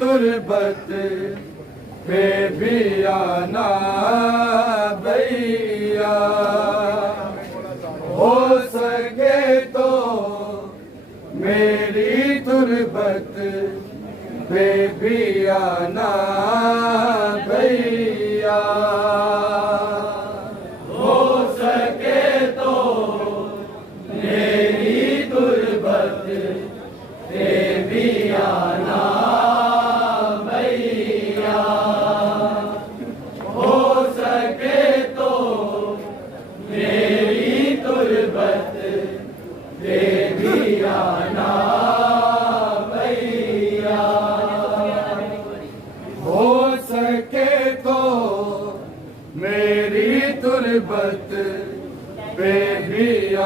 तुरबत पे भी आना भैया, हो सके तो मेरी तुरबत पे भी आना भैया, हो सके तो मेरी तुरबत पे भी आना भैया, हो सके तो मेरी तुरबत पे भी आना भैया, हो सके तो मेरी तुरबत पे भी आना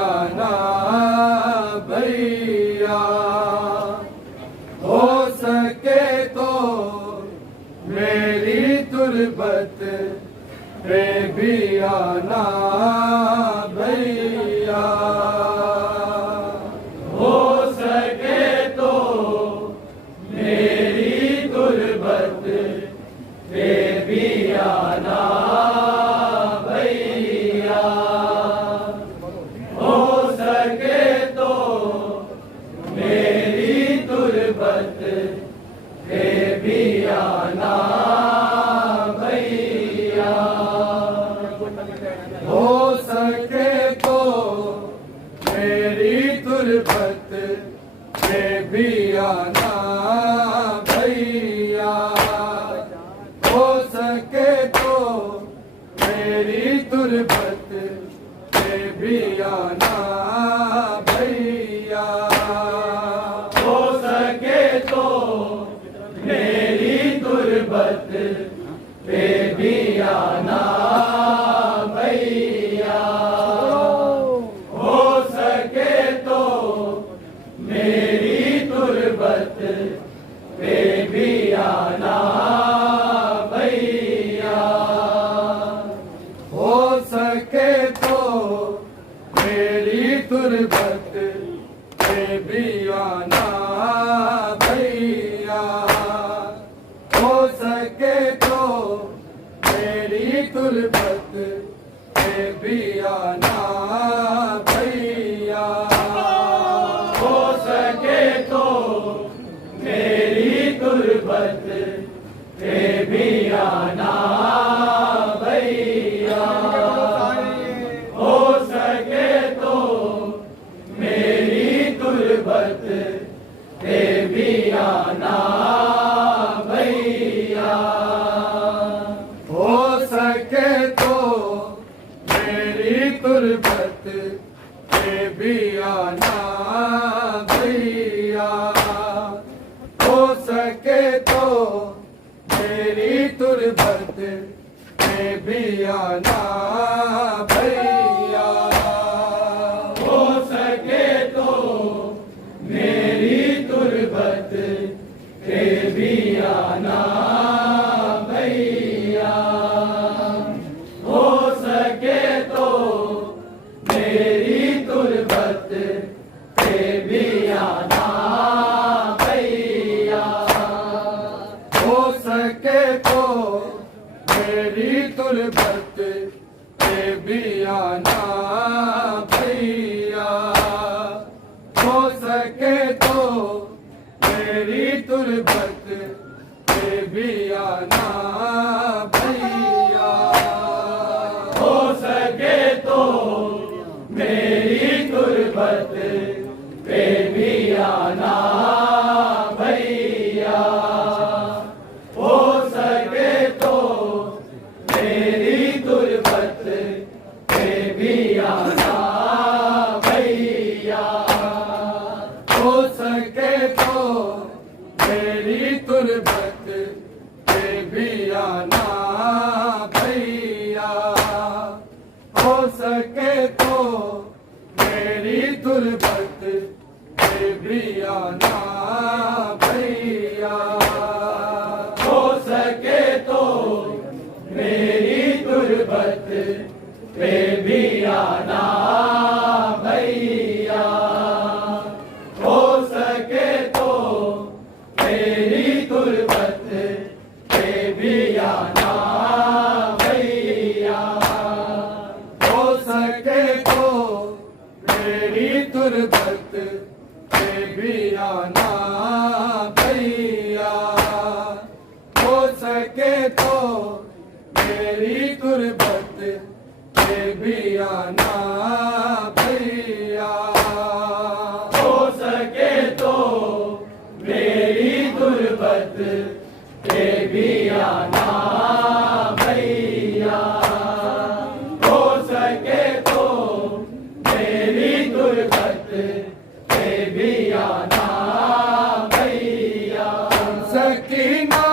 भैया, हो सके तो मेरी तुरबत पे भी आना भैया, हो सके तो मेरी तुरबत पे भी आना भैया, हो सके तो मेरी तुरबत पे भी आना भैया, हो सके तो मेरी तुरबत पे भी आना भैया, हो सके तो मेरी तुरबत पे भी आना भैया, हो सके तो मेरी तुरबत पे भी आना भैया, हो सके तो मेरी तुरबत पे भी आना भैया, हो सके तो मेरी तुरबत पे भी आना भैया, हो सके तो मेरी तुरबत पे भी आना भैया, हो सके तो मेरी तुरबत पे भी आना भैया, हो सके तो मेरी तुरबत पे भी आना भैया, हो सके तो मेरी तुरबत पे भी आना भैया, हो सके तो मेरी तुरबत पे भी आना भैया, हो सके तो मेरी तुरबत पे भी आना भैया, हो सके तो मेरी तुरबत पे भी आना भैया। हो सके तो मेरी तुरबत पे भी आना भैया। हो सके तो मेरी तुरबत पे भी आना भैया। हो सके तो मेरी तुरबत पे भी आना भैया। हो सके तो मेरी तुरबत पे भी आना भैया। हो सके तो मेरी तुरबत पे भी आना भैया। हो सके तो मेरी तुरबत पे भी आना भैया। हो सके तो मेरी तुरबत पे भी आना भैया। हो सके तो मेरी तुरबत पे भी आना भैया। हो सके तो मेरी तुरबत पे भी आना भैया। हो सके तो मेरी तुरबत पे भी आना भैया। हो सके तो मेरी तुरबत पे भी आना भैया। हो सके तो मेरी तुरबत पे भी आना भैया। सकीना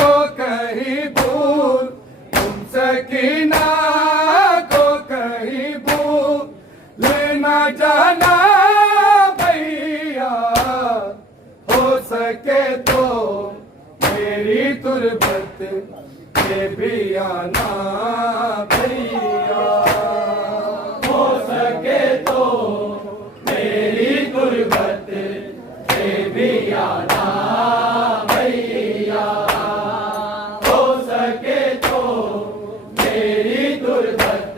को कहीं भूल, तुम सकीना को कहीं भूल लेना जाना भैया। हो सके तो मेरी तुरबत पे भी आना भैया। हो सके तो मेरी तुरबत पे भी आना भैया। हो सके तो मेरी तुरबत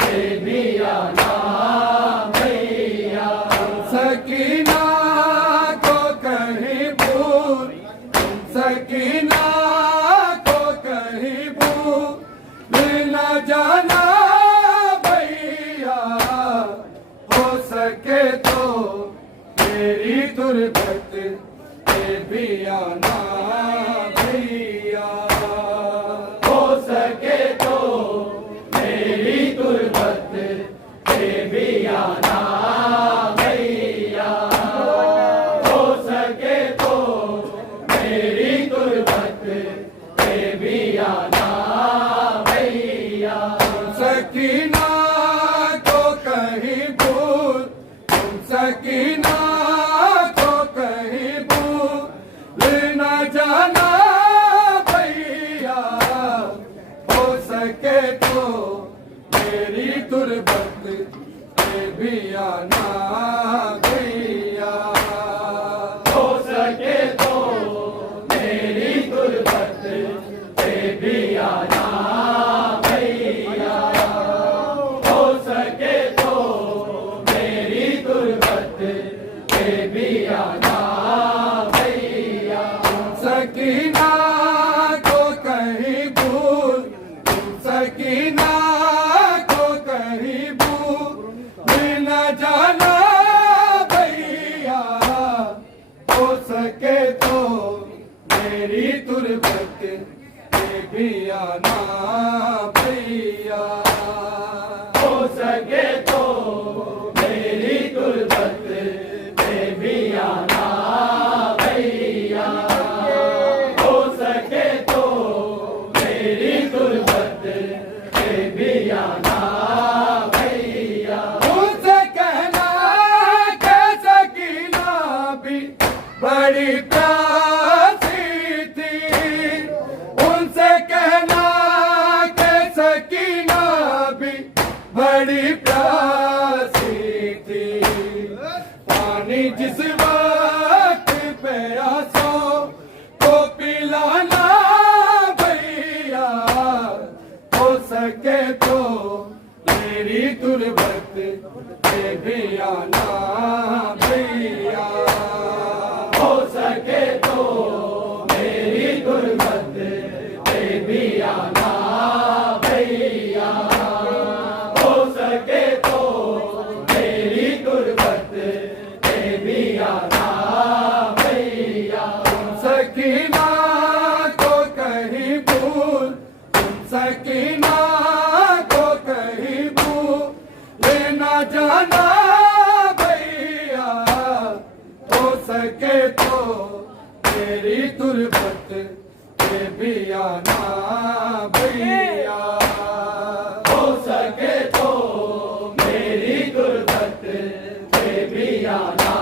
पे भी आना भैया। सकीना को कहीं भूल, सकीना को कहीं भूल लेना जाना भैया। हो सके तो मेरी तुरबत पे भी आना भैया। हो सके तो मेरी तुरबत पे भी आना भैया। हो सके तो मेरी तुरबत पे भी आना भैया। सकीना को कहीं भूल, तुम सकीना को कहीं भूल लेना जाना भैया। हो सके तो मेरी तुरबत पे भी आना भैया। हो सके तो मेरी तुरबत पे भी आना भैया। हो सके तो मेरी तुरबत पे भी आना भैया। सकीना को कहीं भूल, सकीना को कहीं भूल लेना जाना भैया। हो सके तो मेरी तुरबत पे भी आना भैया। हो सके तो मेरी तुरबत पे भी आना भैया। हो सके तो मेरी तुरबत पे भी आना भैया। उनसे कहना के सकीना भी बड़ी प्यासी थी। उनसे कहना के सकीना भी बड़ी प्यासी थी। पानी जिस वक्त प्यासा को पिलाना भैया, हो सके तो मेरी तुरबत पे भी आना भैया, हो सके तो मेरी तुरबत पे भी आना भैया, हो सके तो मेरी तुरबत पे भी आना भैया। सकीना को कहीं भूल, सकीना को कहीं भूल लेना जाना भैया, हो सके तो मेरी तुरबत पे भी आना भैया, हो सके तो मेरी तुरबत पे भी आना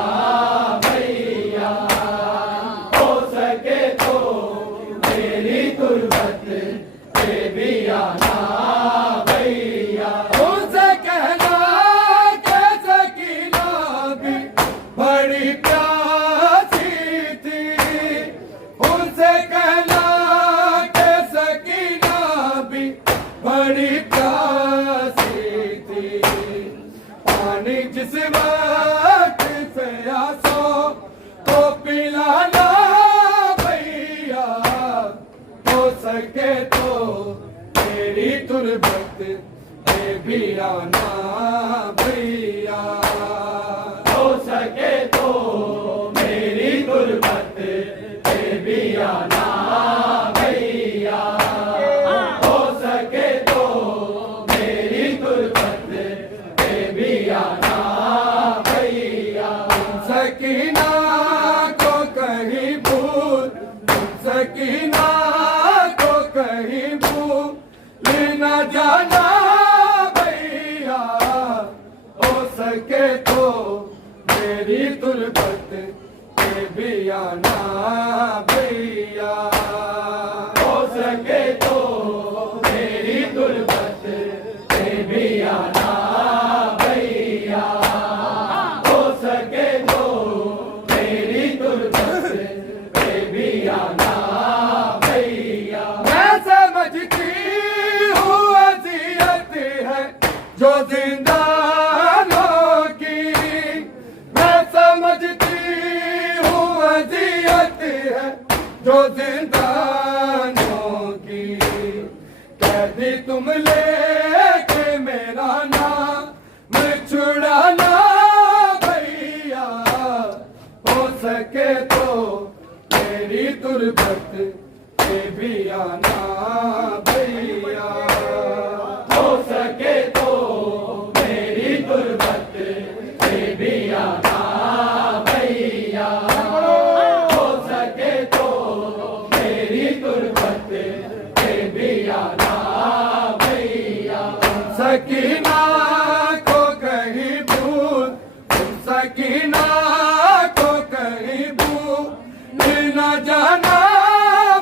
भैया, हो सके तो मेरी तुरबत पे भी आना भैया। उनसे कहना कि सकीना भी बड़ी प्यासी थी, उनसे कहना कि सकीना भी बड़ी प्यासी थी। पानी जिस वक्त प्यासा को पिलाना भैया, हो सके तो मेरी तुरबत पे भी आना भैया, हो सके तो मेरी तुरबत पे भी आना भैया, हो सके तो मेरी तुरबत पे भी आना भैया। सकीना को कहीं भूल, सकीना को कहीं भूल लेना जाना भैया, हो सके तो मेरी तुरबत पे भी आना भैया, हो सके तो मेरी तुरबत पे भी आना भैया, हो सके तो मेरी तुरबत पे भी आना भैया। मैं समझती हूँ अज़ियत है जो जिंदानों की, मैं समझती हूँ अज़ियत है जो जिंदानों की। कैदी तुम लेके मेरा नाम छुड़ाना भैया, हो सके तो मेरी तुरबत पे भी आना भैया, हो सके तो मेरी तुरबत पे भी आना भैया, हो सके तो मेरी तुरबत पे भी आना भैया। सकीना को कहीं भूल, सकीना को कहीं भूल लेना जाना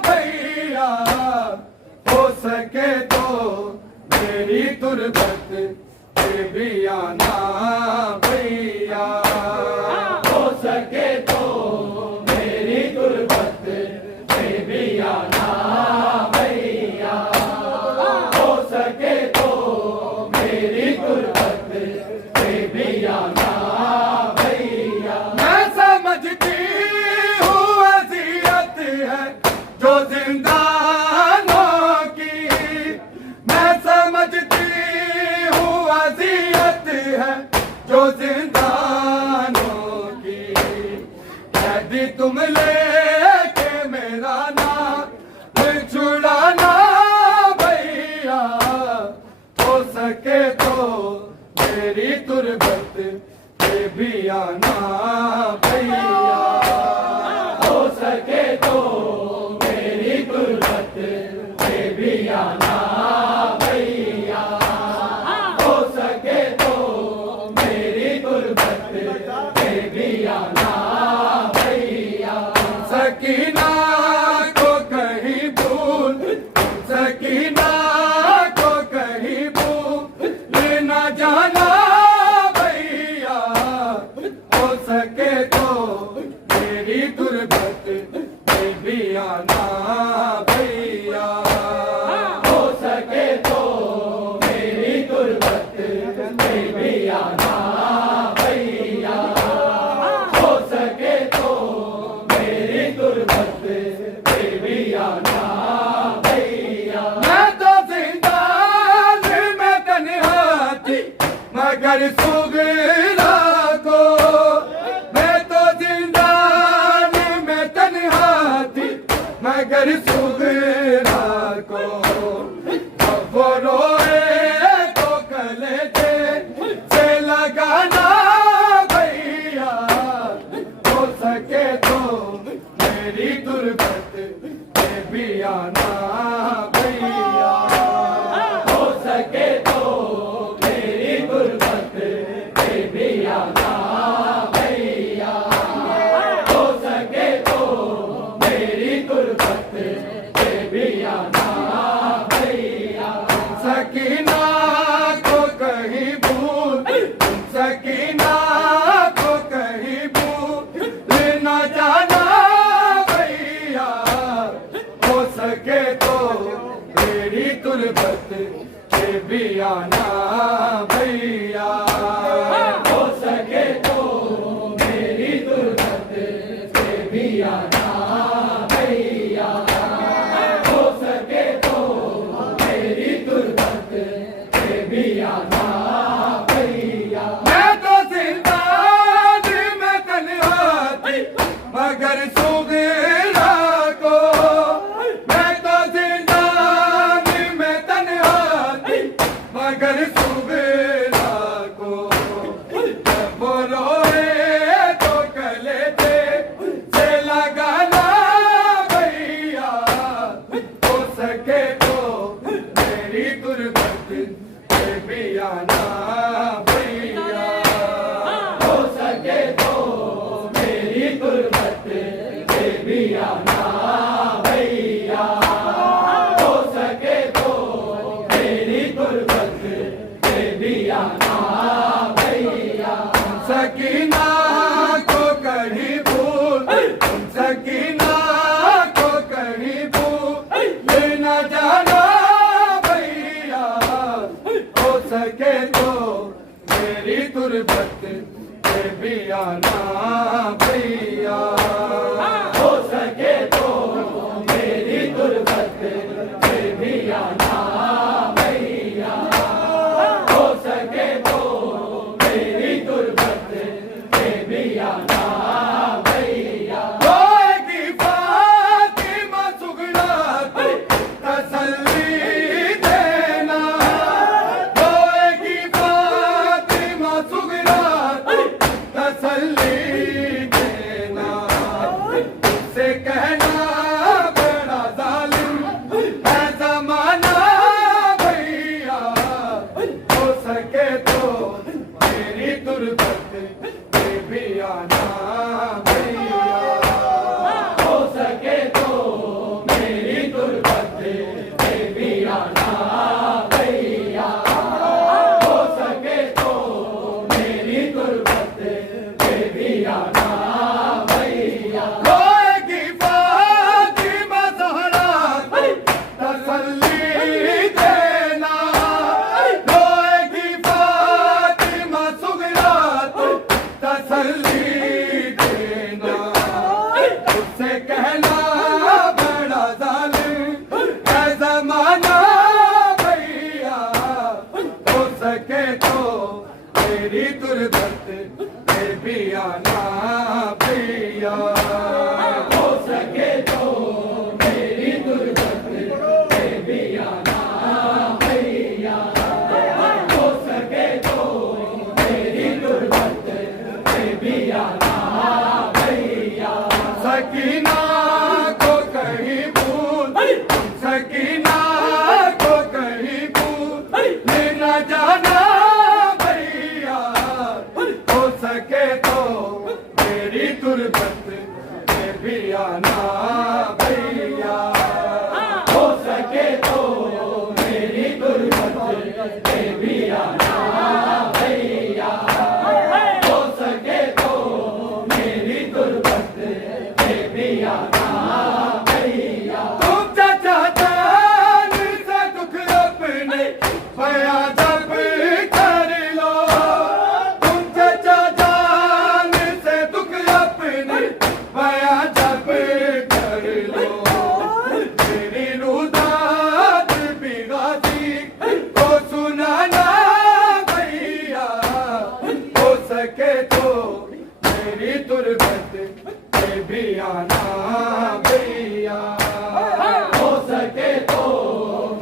भैया, हो सके तो मेरी तुरबत पे भी आना भैया, हो सके तो मेरी तुरबत पे भी आना भैया, हो सके तो मेरी तुरबत पे भी आना भैया। मैं समझती हूँ अज़ियत है जो जिंदानों की, मैं समझती हूँ अज़ियत है जो जिंदानों की। कैदी तुम लेके मेरा नाम छुड़ाना भैया, हो सके तो मेरी तुरबत पे भी आना भैया, हो सके तो मेरी तुरबत पे भी आना भैया, हो सके तो मेरी तुरबत पे भी आना भैया। सकीना को कहीं भूल, सकीना को कहीं भूल लेना जाना भैया, सके तो मेरी तुरबत में भी आना भैया, हो सके तो मेरी तुरबत में भी आना भैया, हो सके तो मेरी तुरबत में भी आना भैया। मैं तो जिंदान में तन्हा थी मगर सुगरा को, मैं तो जिंदान में तन्हा थी मगर सुगरा को, अब वो रोए तो कलेजे से लगाना भैया, हो सके तो मेरी तुरबत में भी आना भैया, हो सके तो मेरी तुरबत में भी आना भैया, हो सके तो मेरी तुरबत में भी आना भैया। सकीना को कहीं भूल, सकीना को कहीं भूल न जाना भैया, हो सके तो मेरी तुरबत में भी आना भैया, हो सके तो मेरी तुरबत में भी आना भैया, हो सके तो मेरी तुरबत में भी आना भैया। मैं तो जिंदान में तन्हा थी मगर सुगरा को, मैं तो जिंदान में तन्हा थी मगर सुगरा को, जब वो रोए तो कलेजे से लगाना भैया, हो सके तो मेरी तुरबत में भी आना भैया, हो सके तो मेरी तुरबत में भी आना भैया, हो सके तो मेरी तुरबत में भी आना भैया। सकीना को कहीं भूल, सकीना को कहीं भूल न जाना भैया, हो सके तो मेरी तुरबत में भी आना भैया, हो सके तो मेरी तुरबत में भी आना भैया, हो सके तो मेरी तुरबत में भी आना भैया। रोएगी फातिमा सुगरा तो तसल्ली देना, रोएगी फातिमा सुगरा तो तसल्ली देना, उससे कहना बड़ा जालिम है जमाना भैया, हो सके तो मेरी तुरबत में भी आना भैया, हो सके तो मेरी तुरबत में भी आना भैया, हो सके तो मेरी तुरबत में भी आना भैया। रोएगी फातिमा ज़हरा तो तसल्ली देना, रोएगी फातिमा सुगरा तो तसल्ली देना, उससे कहना बड़ा जालिम है जमाना भैया, हो सके तो मेरी तुरबत में भी आना भैया, हो सके तो मेरी तुरबत में भी आना भैया, हो सके तो मेरी तुरबत में भी आना भैया। सकीना को कहीं भूल, सकीना को कहीं भूल न जाना भैया, हो सके तो मेरी तुरबत में भी आना भैया, हो सके तो मेरी तुरबत में भी आना भैया, हो सके तो मेरी तुरबत पे भी आना भैया। हो सके तो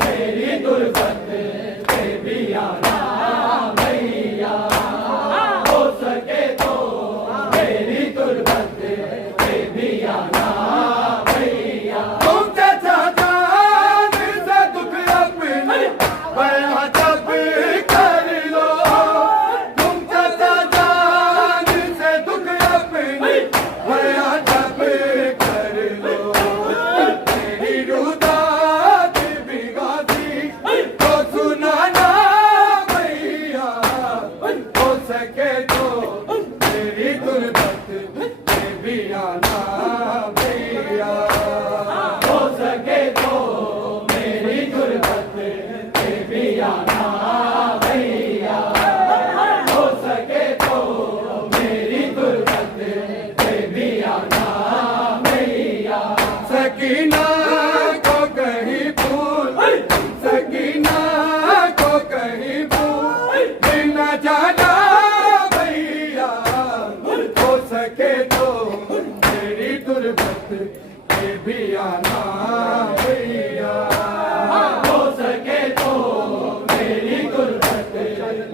मेरी तुरबत पे भी आना भैया। हो सके तो मेरी तुरबत पे भी आना भैया। तुम चाचा जान से दुख अपने बया जब कर लो। तुम चाचा जान से दुख अपने बया जब कर लो। तेरी रुदात भी गाजी तो सुनाना भैया। हो सके तो मेरी तुरबत पे भी आना भैया। हो सके तो मेरी तुरबत पे भी आना भैया। हो सके तो मेरी तुरबत पे भी आना भैया। सकीना को कहीं भूल, सकीना को कहीं भूल बिना जाना भैया। हो सके तो मेरी तुरबत पे भी आना भैया। हो सके तो मेरी तुरबत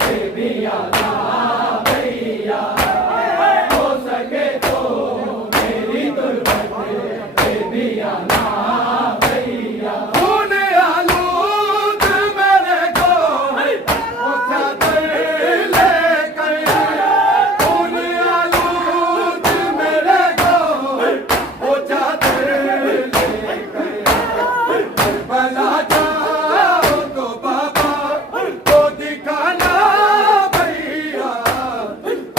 पे भी आना भैया। हो सके तो मेरी तुरबत पे भी आना भैया। खून आलूद मेरे को वो चादर लेकर। खून आलूद मेरे को वो चादर लेकर। करबला जाओ तो बाबा को दिखाना भैया।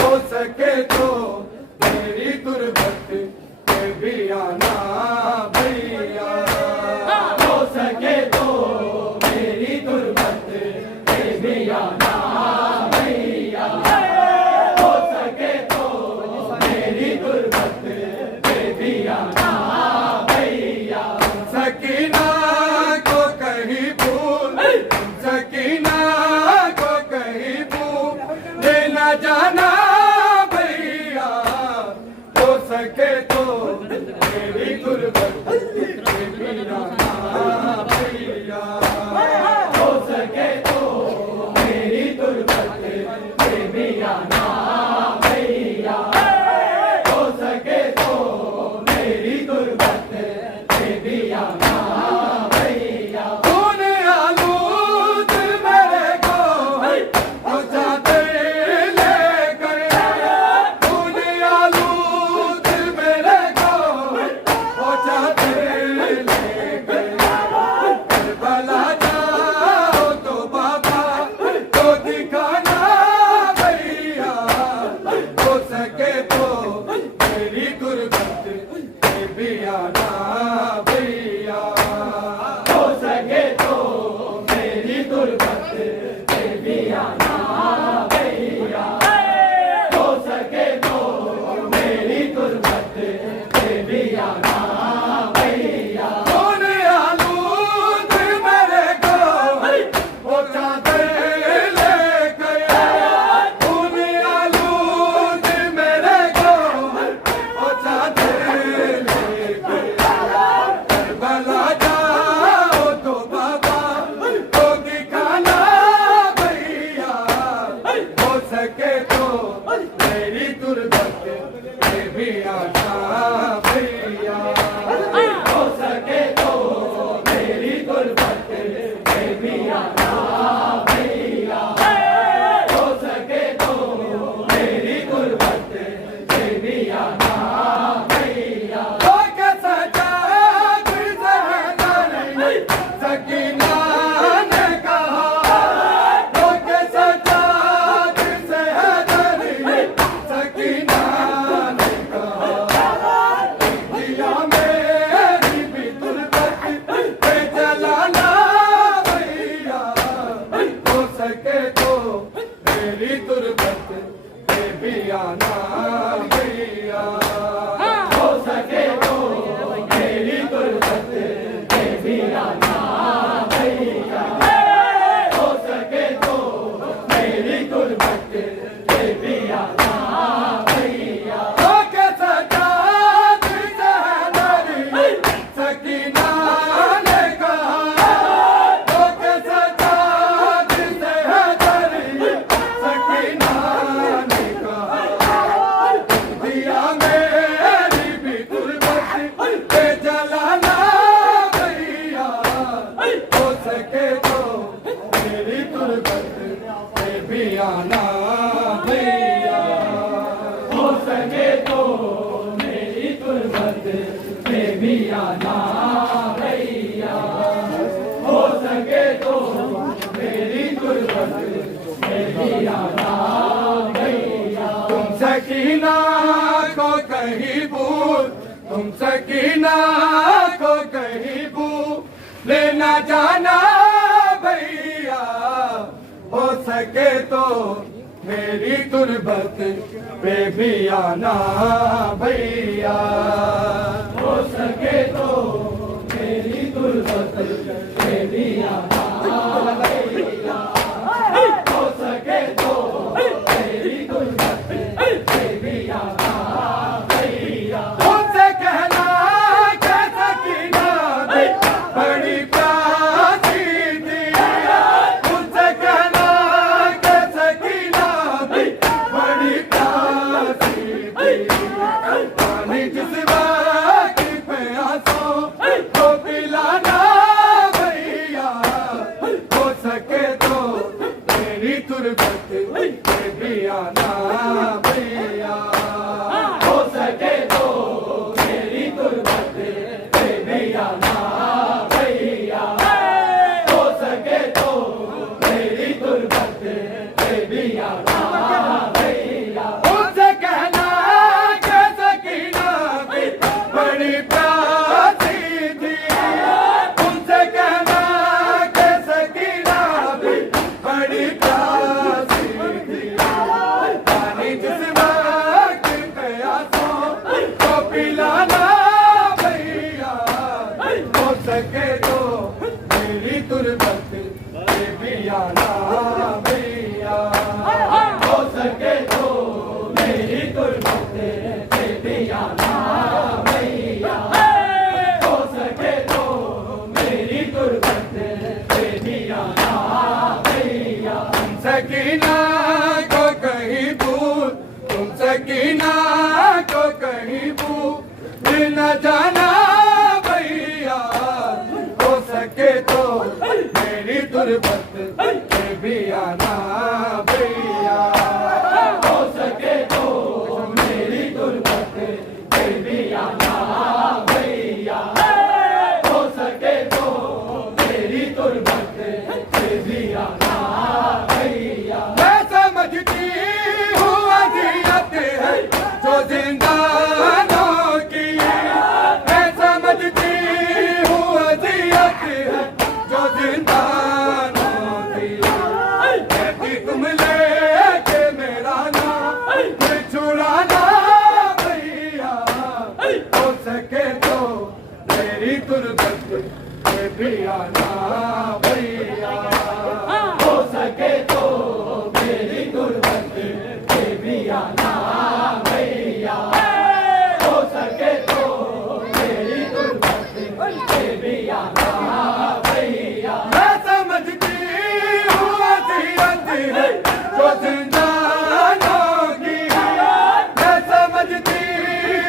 हो सके तो मेरी तुरबत पे भी आना भैया। हो सके तो मेरी तुरबत पे भी आना भैया। हो सके तो मेरी तुरबत पे भी आना भैया। सकीना को कहीं भूल, सकीना को कहीं भूल लेना जाना भैया। हो सके तो मेरी तुरबत पे भी आना भैया। हो सके तो मेरी तुरबत पे भी आना भैया। हो सके तो मेरी तुरबत पे भी आना भैया। खून आलूद मेरे को वो चादर लेकर। खून आलूद मेरे को वो चादर लेकर। करबला जाओ तो बाबा को दिखाना भैया। हो सके तो मेरी तुरबत पे भी आना भैया। हो सके तो मेरी तुरबत पे भी आना भैया। हो सके तो मेरी तुरबत पे भी आना भैया। खून आलूद मेरे को वो चादर लेकर। खून आलूद मेरे को आना भैया, हो सके तो मेरी गुरबत में भी आना भैया। तुम सकीना को कहीं भूल, तुम सकीना को कहीं भूल लेना जाना भैया, हो सके तो मेरी तुरबत पे भी आना भैया, हो सके तो मेरी गुरबत में भी आना भैया, हो सके तो मेरी गुरबत में भी आना भैया। उनसे कहना कि सकीना भी बड़ी प्यासी थी, उनसे कहना कि सकीना भी बड़ी प्यासी थी। पानी जिस वक्त प्यासों को पिलाना भैया, हो सके तो मेरी तुरबत पे भी आना भैया, हो सके तो मेरी गुरबत में भी आना भैया, हो सके तो मेरी गुरबत में भी आना भैया। उनसे कहना कि सकीना भी बड़ी प्यासी थी, उनसे कहना कि सकीना भी बड़ी प्यासी थी। पानी जिस वक्त प्यासों को पिलाना भैया, हो सके तो मेरी तुरबत पे भी आना भैया, हो सके तो मेरी गुरबत में भी आना भैया, हो सके तो मेरी गुरबत में भी आना भैया। तुम सकीना को कहीं भूल, तुम सकीना को कहीं भूल न जाना भैया, हो सके तो मेरी तुरबत पे भी आना भैया, हो सके तो मेरी गुरबत में भी आना भैया, हो सके तो मेरी गुरबत में भी आना भैया। मैं समझती हूँ अज़ियत है जो जिंदानों की, मैं समझती हूँ अज़ियत है जो जिंदानों की। कहती तुम लेके मेरा नाम छुड़ाना भैया, हो सके तो मेरी तुरबत पे भी आना भैया, हो सके तो मेरी गुरबत में भी आना भैया, हो सके तो मेरी गुरबत में भी आना भैया। मैं समझती हूँ अज़ियत है जो जिंदानों की, मैं समझती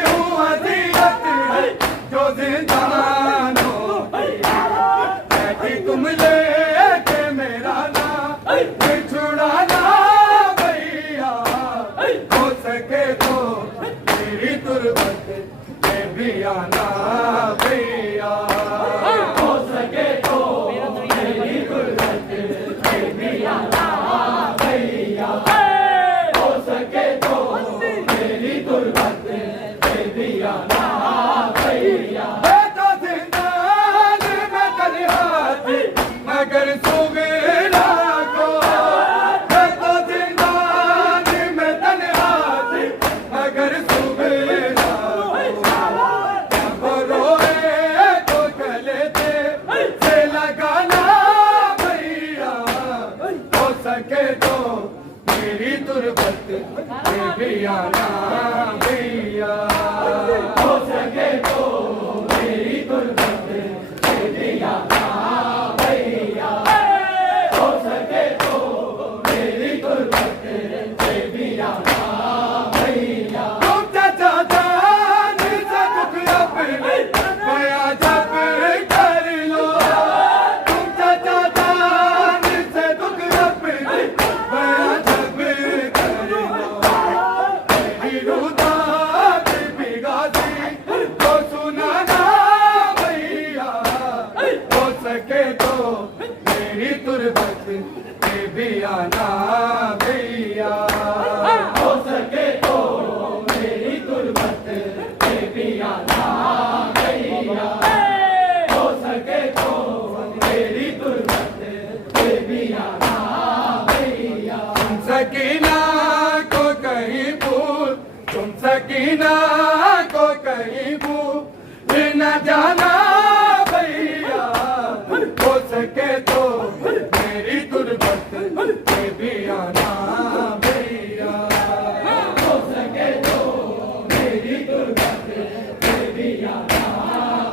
हूँ अज़ियत है जो जिंदानों की। कहती तुम लेके मेरा नाम छुड़ाना भैया, हो सके तो मेरी तुरबत पे भी आना भैया, हो सके तो मेरी गुरबत में भी आना भैया, हो सके तो मेरी गुरबत में भी आना भैया। मैं तो जिंदान में तन्हा थी मगर सुगना को, मैं तो जिंदान में तन्हा थी मगर सुगना को। रोए तो गले से लगाना भैया, हो सके तो मेरी तुरबत पे भी आना भैया, हो सके तो मेरी को कहीं भूल न जाना भैया, हो सके तो मेरी तुरबत में भी आना भैया, हो सके तो मेरी तुरबत में भी आना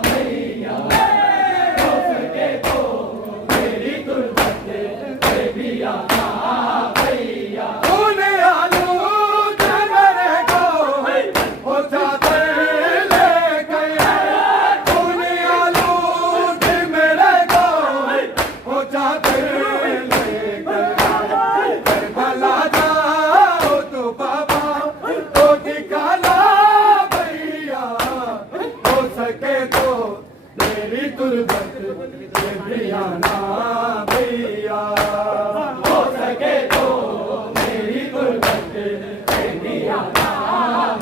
भैया, हो सके तो मेरी तुरबत में भी आना भैया। तूने आलूद मेरे को हो चादर ले गए, तूने आलूद मेरे को हो चादर ले गए, भला जाओ तो बाबा तो ठिकाना भैया, हो सके तो मेरी तुरबत में भी आना भैया, हो सके तो मेरी तुरबत में भी आना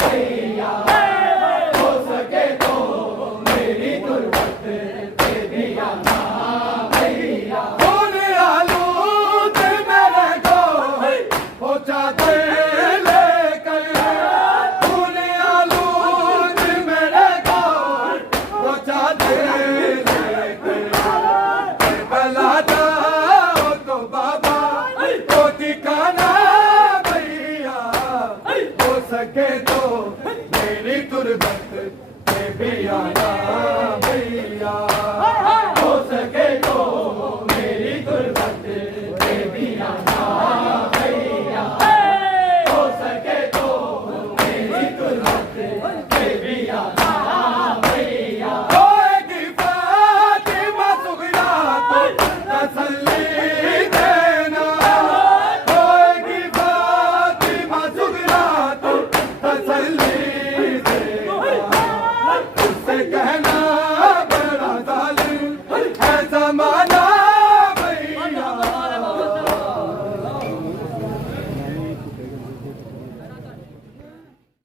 भैया, हो सके तो मेरी तुरबत में भी आना भैया। तूने आलूद मेरे को हो चादर ले गए, तूने आलूद मेरे को हो चादर ले गए, भला जाओ तो बाबा तो ठिकाना भैया, हो सके तो मेरी तुरबत में भी आना